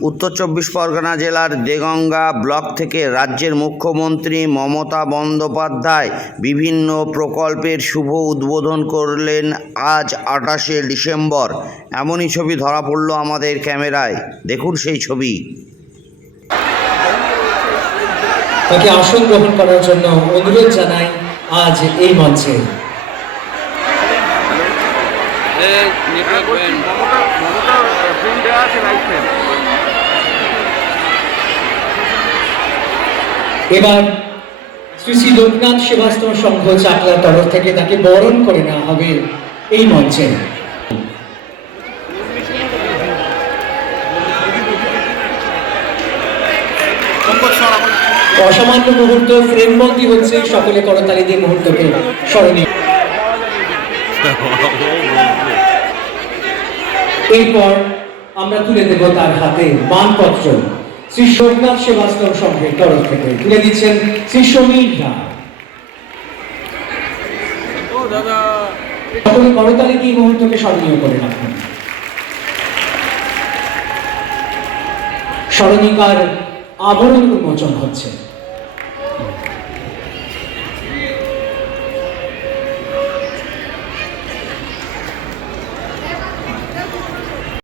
উত্তর চব্বিশ পরগনা জেলার দেগঙ্গা ব্লক থেকে রাজ্যের মুখ্যমন্ত্রী মমতা বন্দ্যোপাধ্যায় বিভিন্ন প্রকল্পের শুভ উদ্বোধন করলেন আজ আঠাশে ডিসেম্বর। এমনই ছবি ধরা পড়ল আমাদের ক্যামেরায়। দেখুন সেই ছবি। তাকে আসন গ্রহণ করার জন্য অনুরোধ জানাই আজ এই মঞ্চে। এবার শ্রী শ্রী লোকনাথ সেবাশ্রম সংঘ চাকলার তরফ থেকে তাকে বরণ করে নেওয়া হবে এই মঞ্চে। অসামান্য মুহূর্ত ফ্রেমবন্দি হচ্ছে, সকলে করতালি দিয়ে মুহূর্তকে স্মরণীয়। এরপর আমরা তুলে দেব তার হাতে মানপত্র। শ্রী সোমনাথ সেবাশ্রম সংঘের তরফ থেকে তুলে দিচ্ছেন শ্রী সমীর রায় সকল করতালি দিয়ে এই মুহূর্তকে স্মরণীয় করে রাখুন? স্মরণিকার আবরণ উন্মোচন হচ্ছে।